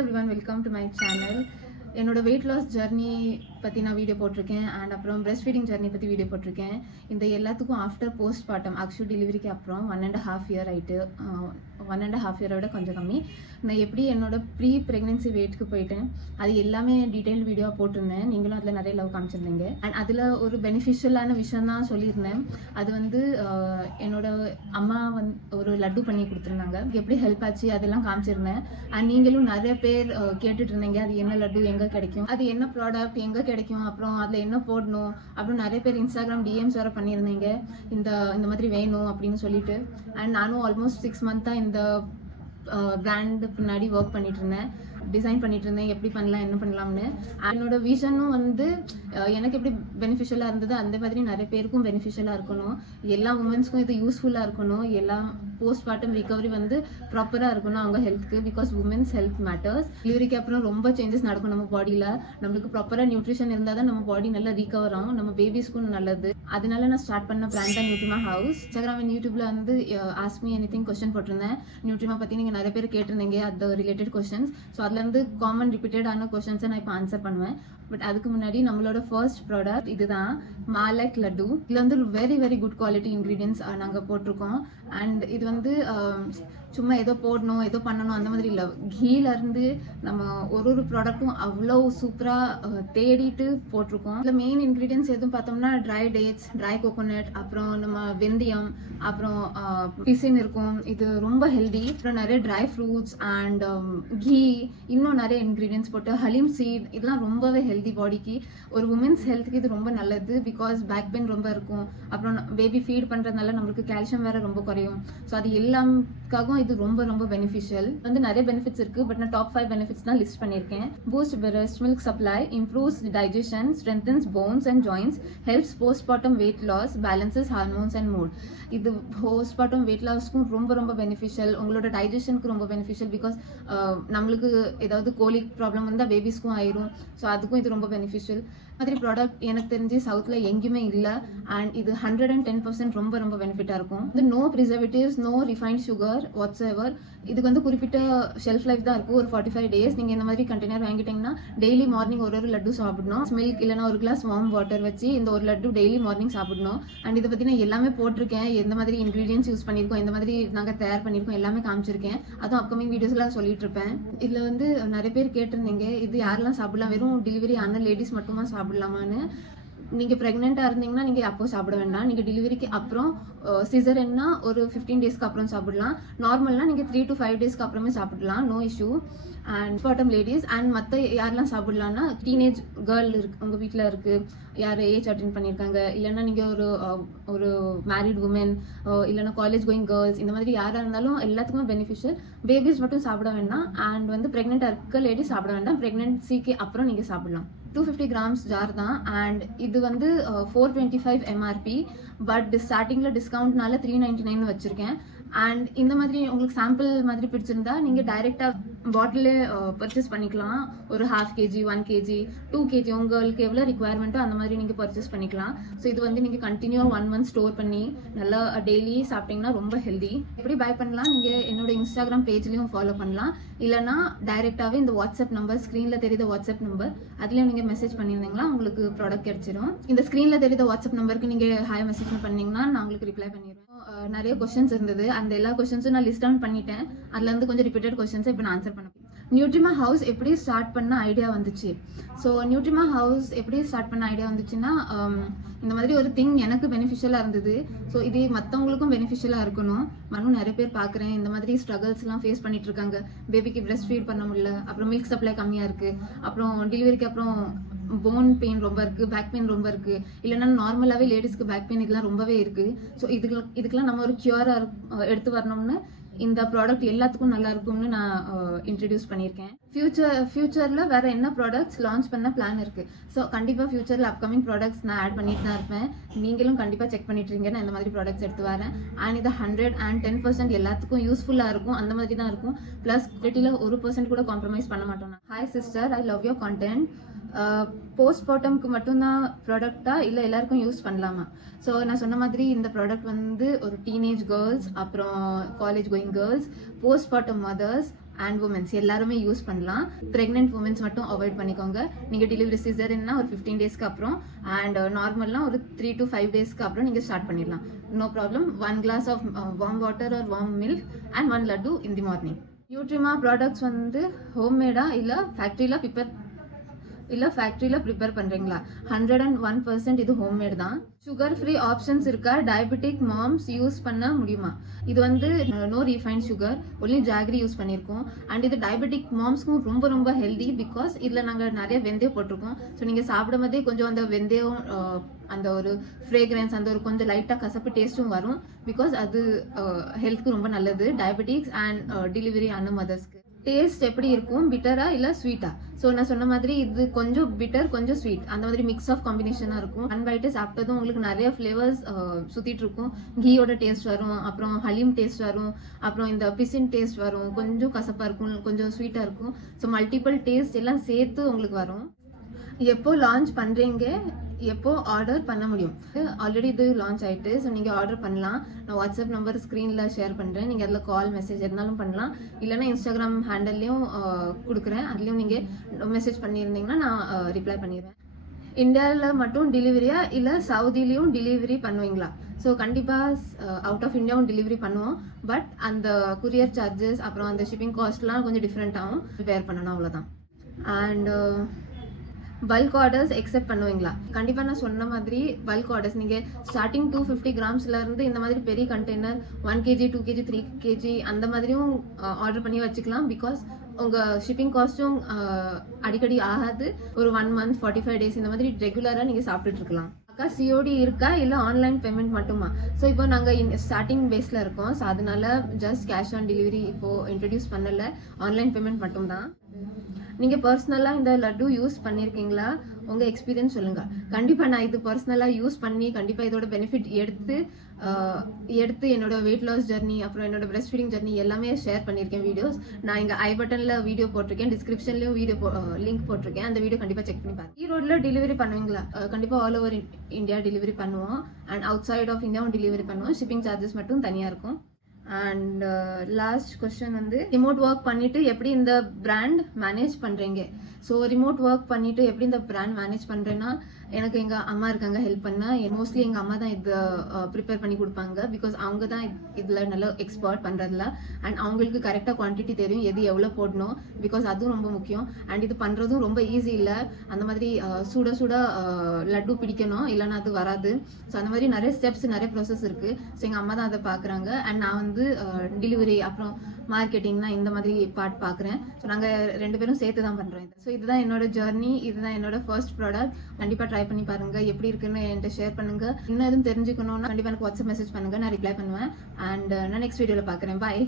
everyone, welcome to my channel. என்னோட weight loss journey பற்றி நான் வீடியோ போட்டிருக்கேன் அண்ட் அப்புறம் பிரெஸ்ட் ஃபீடிங் ஜர்னி பற்றி வீடியோ போட்டிருக்கேன். இந்த எல்லாத்துக்கும் ஆஃப்டர் போஸ்ட் பார்ட்டம் அக்ஷு டெலிவரிக்கு அப்புறம் 1.5 இயர் ஆகிட்டு. 1.5 இயரை விட கொஞ்சம் கம்மி. நான் எப்படி என்னோட ப்ரீ ப்ரெக்னென்சி வெயிட்டுக்கு போயிட்டேன் அது எல்லாமே டீட்டெயில் வீடியோவாக போட்டிருந்தேன். நீங்களும் அதில் நிறைய லவ் காமிச்சிருந்தீங்க. அண்ட் அதில் ஒரு பெனிஃபிஷியலான விஷயம் தான் சொல்லியிருந்தேன். அது வந்து என்னோட அம்மா ஒரு லட்டு பண்ணி கொடுத்துருந்தாங்க. எப்படி ஹெல்ப் ஆச்சு அதெல்லாம் காமிச்சிருந்தேன். அண்ட் நீங்களும் நிறைய பேர் கேட்டுட்டு இருந்தீங்க அது என்ன லட்டு, எங்கே கிடைக்கும், அது என்ன ப்ராடக்ட், எங்கே கிடைக்கும், அப்புறம் அதில் என்ன போடணும் அப்புறம் நிறைய பேர் இன்ஸ்டாகிராம் டிஎம்ஸ் வர பண்ணியிருந்தீங்க இந்த மாதிரி வேணும் அப்படின்னு சொல்லிட்டு. அண்ட் நானும் ஆல்மோஸ்ட் 6 மந்த்தாக இந்த பிராண்ட் பின்னாடி ஒர்க் பண்ணிட்டு இருந்தேன், டிசைன் பண்ணிட்டு இருந்தேன் எப்படி பண்ணலாம் என்ன பண்ணலாம்னு. என்னோட விஷனும் வந்து எனக்கு எப்படி பெனிஃபிஷியலாக இருந்தது அந்த மாதிரி நிறைய பேருக்கும் பெனிஃபிஷியலாக இருக்கணும், எல்லா உமன்ஸ்க்கும் இது யூஸ்ஃபுல்லாக இருக்கணும், எல்லாம் போஸ்ட் பார்ட்டம் ரிகவரி வந்து ப்ராப்பராக இருக்கணும் அவங்க ஹெல்த்துக்கு. Because women's health matters. டெலிவரிக்கு அப்புறம் ரொம்ப சேஞ்சஸ் நடக்கும் நம்ம பாடியில். நம்மளுக்கு ப்ராப்பராக நியூட்ரிஷன் இருந்தால் தான் நம்ம பாடி நல்லா ரீகவர் ஆகும், நம்ம பேபிஸ்க்கும் நல்லது. அதனால நான் ஸ்டார்ட் பண்ண பிராண்ட் தான் நியூட்ரிமா ஹவுஸ். இன்ஸ்டாகிராம் அண்ட் யூடியூப்ல வந்து ஆஸ்க் மீ எனிதிங் கொஸ்டின் போட்டிருந்தேன். நியூட்ரிமா பற்றி நீங்கள் நிறைய பேர் கேட்டிருந்தீங்க, அது ரிலேட்டட் கொஸ்டின்ஸ். ஸோ அதுலேருந்து காமன் ரிப்பீட்டடான கொஸ்டின்ஸை நான் இப்போ ஆன்சர் பண்ணுவேன். பட் அதுக்கு முன்னாடி நம்மளோட ஃபர்ஸ்ட் ப்ராடக்ட் இதுதான், மாலக் லட்டு. இதில் வந்து very very good quality ingredients நாங்கள் போட்டிருக்கோம். அண்ட் இது வந்து சும்மா ஏதோ போடணும் ஏதோ பண்ணணும் அந்த மாதிரி இல்லை. கீலேருந்து நம்ம ஒரு ப்ராடக்ட்டும் அவ்வளோ சூப்பராக தேடிட்டு போட்டிருக்கோம். இதில் மெயின் இன்க்ரீடியன்ஸ் எதுவும் பார்த்தோம்னா ட்ரை டேட்ஸ், ட்ரை கோகோனட், அப்புறம் நம்ம வெந்தயம், அப்புறம் பிசின் இருக்கும். இது ரொம்ப ஹெல்தி. அப்புறம் நிறைய ட்ரை ஃப்ரூட்ஸ் அண்ட் கீ, இன்னும் நிறைய இன்க்ரீடியன்ஸ் போட்டு ஹலீம் சீட், இதெல்லாம் ரொம்பவே ஹெல்தி பாடிக்கு. ஒரு உமன்ஸ் ஹெல்த்துக்கு இது ரொம்ப நல்லது. பிகாஸ் பேக் பெயின் ரொம்ப இருக்கும், அப்புறம் பேபி ஃபீட் பண்ணுறதுனால நம்மளுக்கு கால்சியம் வேறு ரொம்ப குறையும். ஸோ அது எல்லாத்துக்காகவும் இது ரொம்ப ரொம்ப பெனிஃபிஷியல். வந்து நிறைய பெனிஃபிட்ஸ் இருக்குது, பட் நான் டாப் 5 பெனிஃபிட்ஸ் தான் லிஸ்ட் பண்ணியிருக்கேன். Boost breast milk supply, improves digestion, strengthens bones and joints, helps postpartum weight loss, balances hormones and mood. இது postpartum weight lossக்கும் ரொம்ப ரொம்ப பெனிஃபிஷியல், உங்களோட டைஜஷனுக்கு ரொம்ப பெனிஃபிஷியல். பிகாஸ் நம்மளுக்கு ஏதாவது கோலிக் ப்ராப்ளம் வந்தால் பேபிஸ்க்கும் ஆயிரும். ஸோ அதுக்கும் இது ரொம்ப பெனிஃபிஷியல். மாதிரி ப்ராடக்ட் எனக்கு தெரிஞ்சு சவுத்தில் எங்கேயுமே இல்லை. அண்ட் இது 110% ரொம்ப ரொம்ப பெனிஃபிட்டாக இருக்கும். இது no preservatives, no refined sugar whatsoever. இதுக்கு வந்து குறிப்பிட்ட ஷெல்ஃப் லைஃப் தான் இருக்கும், ஒரு 45 days. நீங்கள் இந்த மாதிரி கண்டெய்னர் வாங்கிட்டீங்கன்னா டெய்லி மார்னிங் ஒரு லட்டு சாப்பிடணும். மில்க் இல்லைனா ஒரு கிளாஸ் வார்ம் வாட்டர் வச்சு இந்த ஒரு லட்டு டெய்லி மார்னிங் சாப்பிடணும். அண்ட் இதை பற்றி நான் எல்லாமே போட்டிருக்கேன், எந்த மாதிரி இன்க்ரீடியன்ஸ் யூஸ் பண்ணியிருக்கோம், எந்த மாதிரி நாங்கள் தயார் பண்ணியிருக்கோம் எல்லாமே காமிச்சிருக்கேன். அதுவும் அப்கமிங் வீடியோஸ்லாம் சொல்லிட்டு இருப்பேன். இதில் வந்து நிறைய பேர் கேட்டிருந்தீங்க இது யாரெல்லாம் சாப்பிடலாம், வெறும் டெலிவரி ஆன லேடிஸ் மட்டுமா சாப்பிடலாமான்னு. நீங்கள் ப்ரெக்னெண்ட்டாக இருந்தீங்கன்னா நீங்கள் அப்போ சாப்பிட வேண்டாம். நீங்கள் டெலிவரிக்கு அப்புறம் சிசரன்னா ஒரு 15 daysக்கு அப்புறம் சாப்பிடலாம். நார்மல்னா நீங்கள் 3 to 5 daysக்கு அப்புறமே சாப்பிடலாம், நோ இஷ்யூ. அண்ட் பாட்டம் லேடிஸ் அண்ட் மற்ற யாரெல்லாம் சாப்பிடலான்னா, டீனேஜ் கேர்ள் இருக்கு உங்கள் வீட்டில் இருக்குது, யார் ஏஜ் அட்டென்ட் பண்ணியிருக்காங்க, இல்லைன்னா நீங்கள் ஒரு மேரிட் உமன், இல்லைன்னா காலேஜ் கோயிங் கேர்ள்ஸ், இந்த மாதிரி யாராக இருந்தாலும் எல்லாத்துக்குமே பெனிஃபிஷியல். பேபிஸ் மட்டும் சாப்பிட வேண்டாம். அண்ட் வந்து ப்ரெக்னெண்ட்டாக இருக்க லேடிஸ் சாப்பிட வேண்டாம். ப்ரெக்னென்சிக்கு அப்புறம் நீங்கள் சாப்பிடலாம். 250 grams ஜார் தான். அண்ட் இது வந்து 425 MRP. பட் ஸ்டார்டிங்கில் டிஸ்கவுண்ட்னால 399 வச்சுருக்கேன். அண்ட் இந்த மாதிரி உங்களுக்கு சாம்பிள் மாதிரி பிடிச்சிருந்தா நீங்கள் டைரெக்டாக பாட்டிலே பர்ச்சேஸ் பண்ணிக்கலாம். ஒரு 1/2 kg, 1 kg, 2 kg உங்களுக்கு எவ்வளோ ரிக்குவயர்மெண்ட்டோ அந்த மாதிரி நீங்கள் பர்ச்சேஸ் பண்ணிக்கலாம். ஸோ இது வந்து நீங்கள் கண்டினியூவாக 1 month ஸ்டோர் பண்ணி நல்லா டெய்லி சாப்பிட்டிங்கன்னா ரொம்ப ஹெல்தி. எப்படி பை பண்ணலாம், நீங்கள் என்னோட இன்ஸ்டாகிராம் பேஜ்லேயும் ஃபாலோ பண்ணலாம். இல்லைனா டைரெக்டாகவே இந்த வாட்ஸ்அப் நம்பர், ஸ்க்ரீனில் தெரியுத வாட்ஸ்அப் நம்பர், அதுலேயும் நீங்கள் மெசேஜ் பண்ணியிருந்தீங்களா உங்களுக்கு ப்ராடக்ட் கிடச்சிரும். இந்த ஸ்க்ரீனில் தெரியுத வாட்ஸ்அப் நம்பருக்கு நீங்கள் ஹாய் மெசேஜ் பண்ணிங்கன்னா நான் உங்களுக்கு ரிப்ளை பண்ணிடுவேன். நிறைய கொஸ்டின்ஸ் இருந்தது, அந்த எல்லா கொஸ்டின்ஸும் நான் லிஸ்ட் டவுன் பண்ணிட்டேன். அதுலேருந்து கொஞ்சம் ரிப்பீட்டட் கொஸ்டின்ஸை இப்போ நான் ஆன்சர் பண்ண. நியூட்ரிமா ஹவுஸ் எப்படி ஸ்டார்ட் பண்ண ஐடியா வந்துச்சு. ஸோ நியூட்ரிமா ஹவுஸ் எப்படி ஸ்டார்ட் பண்ண ஐடியா வந்துச்சுன்னா, இந்த மாதிரி ஒரு திங் எனக்கு பெனிஃபிஷியலாக இருந்தது. ஸோ இது மற்றவங்களுக்கும் பெனிஃபிஷியலாக இருக்கணும். நானும் நிறைய பேர் பார்க்குறேன் இந்த மாதிரி ஸ்ட்ரகிள்ஸ்லாம் ஃபேஸ் பண்ணிட்டு இருக்காங்க. பேபிக்கு பிரெஸ்ட் ஃபீட் பண்ண முடியல, அப்புறம் மில்க் சப்ளை கம்மியாக இருக்குது, அப்புறம் டெலிவரிக்கு அப்புறம் போன் பெயின் ரொம்ப இருக்குது, பேக் பெயின் ரொம்ப இருக்குது, இல்லைனா நார்மலாகவே லேடிஸ்க்கு பேக் பெயின் இதெல்லாம் ரொம்பவே இருக்குது. ஸோ இதுக்கெல்லாம் நம்ம ஒரு க்யூராக எடுத்து வரணும்னு இந்த ப்ராடக்ட் எல்லாத்துக்கும் நல்லா இருக்கும்னு நான் இன்ட்ரடியூஸ் பண்ணியிருக்கேன். ஃபியூச்சரில் வேறு என்ன ப்ராடக்ட்ஸ் லான்ச் பண்ண பிளான் இருக்குது. ஸோ கண்டிப்பாக ஃபியூச்சரில் அப்கமிங் ப்ராடக்ட்ஸ் நான் ஆட் பண்ணிட்டு தான் இருப்பேன். நீங்களும் கண்டிப்பாக செக் பண்ணிட்டு இருக்கீங்க நான் இந்த மாதிரி ப்ராடக்ட்ஸ் எடுத்து வரேன். அண்ட் இது 110% எல்லாத்துக்கும் யூஸ்ஃபுல்லாக இருக்கும், அந்த மாதிரி தான் இருக்கும். ப்ளஸ் குவாலிட்டியில் 1% கூட காம்ப்ரமைஸ் பண்ண மாட்டோம். Hi sister, I love your content. போஸ்ட்மார்ட்டம்க்கு மட்டும்தான் ப்ராடக்டா இல்லை எல்லாருக்கும் யூஸ் பண்ணலாமா? ஸோ நான் சொன்ன மாதிரி இந்த ப்ராடக்ட் வந்து ஒரு டீனேஜ் கேர்ள்ஸ், அப்புறம் college going girls, postpartum mothers and womens எல்லாருமே யூஸ் பண்ணலாம். ப்ரெக்னென்ட் உமன்ஸ் மட்டும் அவாய்ட் பண்ணிக்கோங்க. நீங்கள் டெலிவரி சிசர்னா ஒரு 15 டேஸ்க்கு அப்புறம் அண்ட் நார்மல்லாம் ஒரு 3 to 5 டேஸ்க்கு அப்புறம் நீங்கள் ஸ்டார்ட் பண்ணிடலாம். No problem. 1 glass of warm water or warm milk and 1 laddu in the morning. Nutrima products வந்து ஹோம்மேடா இல்லை ஃபேக்ட்ரியில் ப்ரிப்பேர் பண்ணுறீங்களா? 101% இது ஹோம்மேட் தான். சுகர் ஃப்ரீ ஆப்ஷன்ஸ் இருக்கா? டயபெட்டிக் மாம்ஸ் யூஸ் பண்ண முடியுமா? இது வந்து no refined sugar, only jaggery use பண்ணியிருக்கோம். அண்ட் இது டயபெட்டிக் மாம்ஸ்க்கும் ரொம்ப ரொம்ப ஹெல்தி. பிகாஸ் இதில் நாங்கள் நிறைய வெந்தயம் போட்டிருக்கோம். ஸோ நீங்கள் சாப்பிடும் போதே கொஞ்சம் அந்த வெந்தயம் அந்த ஒரு ஃப்ரேக்ரன்ஸ், அந்த ஒரு கொஞ்சம் லைட்டாக கசப்பு டேஸ்ட்டும் வரும். பிகாஸ் அது ஹெல்த்துக்கு ரொம்ப நல்லது, டயபெட்டிக்ஸ் அண்ட் டெலிவரி ஆன மதர்ஸ்க்கு. டேஸ்ட் எப்படி இருக்கும்? பிட்டரா இல்லை ஸ்வீட்டா? ஸோ நான் சொன்ன மாதிரி இது கொஞ்சம் பிட்டர் கொஞ்சம் ஸ்வீட், அந்த மாதிரி மிக்ஸ் ஆஃப் காம்பினேஷனாக இருக்கும். 1 bite சாப்பிட்டதும் உங்களுக்கு நிறைய ஃப்ளேவர்ஸ் சுற்றிட்டு இருக்கும். கீயோட டேஸ்ட் வரும், அப்புறம் ஹலீம் டேஸ்ட் வரும், அப்புறம் இந்த பிசின் டேஸ்ட் வரும், கொஞ்சம் கசப்பாக இருக்கும், கொஞ்சம் ஸ்வீட்டாக இருக்கும். ஸோ மல்டிபிள் டேஸ்ட் எல்லாம் சேர்த்து உங்களுக்கு வரும். எப்போ லான்ச் பண்ணுறீங்க, எப்போ ஆர்டர் பண்ண முடியும்? ஆல்ரெடி இது லான்ச் ஆகிட்டு. ஸோ நீங்கள் ஆர்டர் பண்ணலாம். நான் வாட்ஸ்அப் நம்பர் ஸ்க்ரீனில் ஷேர் பண்ணுறேன். நீங்கள் அதில் கால் மெசேஜ் எதுனாலும் பண்ணலாம். இல்லைனா இன்ஸ்டாகிராம் ஹேண்டல்லையும் கொடுக்குறேன். அதுலேயும் நீங்கள் மெசேஜ் பண்ணியிருந்தீங்கன்னா நான் ரிப்ளை பண்ணிடுவேன். இந்தியாவில் மட்டும் டெலிவரியா இல்லை சவுதிலையும் டெலிவரி பண்ணுவீங்களா? ஸோ கண்டிப்பாக அவுட் ஆஃப் இந்தியாவும் டெலிவரி பண்ணுவோம். பட் அந்த குரியர் சார்ஜஸ் அப்புறம் அந்த ஷிப்பிங் காஸ்ட்லாம் கொஞ்சம் டிஃப்ரெண்ட்டாகவும் ப்ரிப்பேர் பண்ணணும், அவ்வளோதான். அண்ட் பல்க் ஆர்டர்ஸ் எக்ஸெப்ட் பண்ணுவீங்களா? கண்டிப்பாக நான் சொன்ன மாதிரி பல்க் ஆர்டர்ஸ் நீங்கள் ஸ்டார்டிங் 250 கிராம்ஸ்லேருந்து இந்த மாதிரி பெரிய கண்டெய்னர் 1 kg 2 kg 3 kg அந்த மாதிரியும் ஆர்டர் பண்ணி வச்சுக்கலாம். பிகாஸ் உங்கள் ஷிப்பிங் காஸ்ட்டும் அடிக்கடி ஆகாது. ஒரு 1 month 45 days இந்த மாதிரி ரெகுலராக நீங்கள் சாப்பிட்டுட்டு இருக்கலாம். அக்கா சிஓடி இருக்கா இல்லை ஆன்லைன் பேமெண்ட் மட்டுமா? ஸோ இப்போ நாங்கள் ஸ்டார்டிங் பேஸில் இருக்கோம். ஸோ அதனால ஜஸ்ட் கேஷ் ஆன் டெலிவரி இப்போது இன்ட்ரடியூஸ் பண்ணலை, ஆன்லைன் பேமெண்ட் மட்டும்தான். நீங்கள் பர்சனலாக இந்த லட்டு யூஸ் பண்ணியிருக்கீங்களா? உங்கள் எக்ஸ்பீரியன்ஸ் சொல்லுங்கள். கண்டிப்பாக நான் இது பர்சனலாக யூஸ் பண்ணி கண்டிப்பாக இதோட பெனிஃபிட் எடுத்து என்னோட வெயிட் லாஸ் ஜர்னி அப்புறம் என்னோட பிரெஸ்ட் ஃபீடிங் ஜர்னி எல்லாமே ஷேர் பண்ணியிருக்கேன் வீடியோஸ். நான் இங்கே ஐ பட்டனில் வீடியோ போட்டிருக்கேன், டிஸ்கிரிப்ஷன்லேயும் வீடியோ லிங்க் போட்டிருக்கேன். அந்த வீடியோ கண்டிப்பாக செக் பண்ணி பாருங்க. ஈரோடில் டெலிவரி பண்ணுவீங்களா? கண்டிப்பாக ஆல் ஓவர் இந்தியா டெலிவரி பண்ணுவோம். அண்ட் அவுட் சைட் ஆஃப் இந்தியாவும் டெலிவரி பண்ணுவோம். ஷிப்பிங் சார்ஜஸ் மட்டும் தனியாக இருக்கும். அண்ட் லாஸ்ட் கொஸ்டின் வந்து ரிமோட் ஒர்க் பண்ணிவிட்டு எப்படி இந்த பிராண்ட் மேனேஜ் பண்ணுறீங்க? ஸோ ரிமோட் ஒர்க் பண்ணிவிட்டு எப்படி இந்த பிராண்ட் மேனேஜ் பண்ணுறேன்னா, எனக்கு எங்கள் அம்மா இருக்காங்க ஹெல்ப் பண்ண. மோஸ்ட்லி எங்கள் அம்மா தான் இதை ப்ரிப்பேர் பண்ணி கொடுப்பாங்க. பிகாஸ் அவங்க தான் இதில் நல்ல எக்ஸ்பர்ட் பண்ணுறதுல. அண்ட் அவங்களுக்கு கரெக்டாக குவான்டிட்டி தெரியும், எது எவ்வளோ போடணும். பிகாஸ் அதுவும் ரொம்ப முக்கியம். அண்ட் இது பண்ணுறதும் ரொம்ப ஈஸி இல்லை. அந்த மாதிரி சுட சுட லட்டு பிடிக்கணும், இல்லைன்னா அது வராது. ஸோ அந்த மாதிரி நிறைய ஸ்டெப்ஸ் நிறைய ப்ராசஸ் இருக்குது. ஸோ எங்கள் அம்மா தான் அதை பார்க்குறாங்க. அண்ட் நான் வந்து டெலிவரி அப்புறம் மார்க்கெட்டிங்னா இந்த மாதிரி பார்ட் பார்க்குறேன். ஸோ நாங்கள் 2 பேரும் சேர்த்து தான் பண்ணுறோம். ஸோ இதுதான் என்னோட ஜர்னி, இதுதான் என்னோட ஃபர்ஸ்ட் ப்ராடக்ட். கண்டிப்பாக ட்ரை பண்ணி பாருங்கள், எப்படி இருக்குன்னு என்கிட்ட ஷேர் பண்ணுங்கள். இன்னும் எதுவும் தெரிஞ்சுக்கணுன்னா கண்டிப்பாக எனக்கு வாட்ஸ்அப் மெசேஜ் பண்ணுங்கள், நான் ரிப்ளை பண்ணுவேன். அண்ட் நான் நெக்ஸ்ட் வீடியோவில் பார்க்குறேன். பாய்.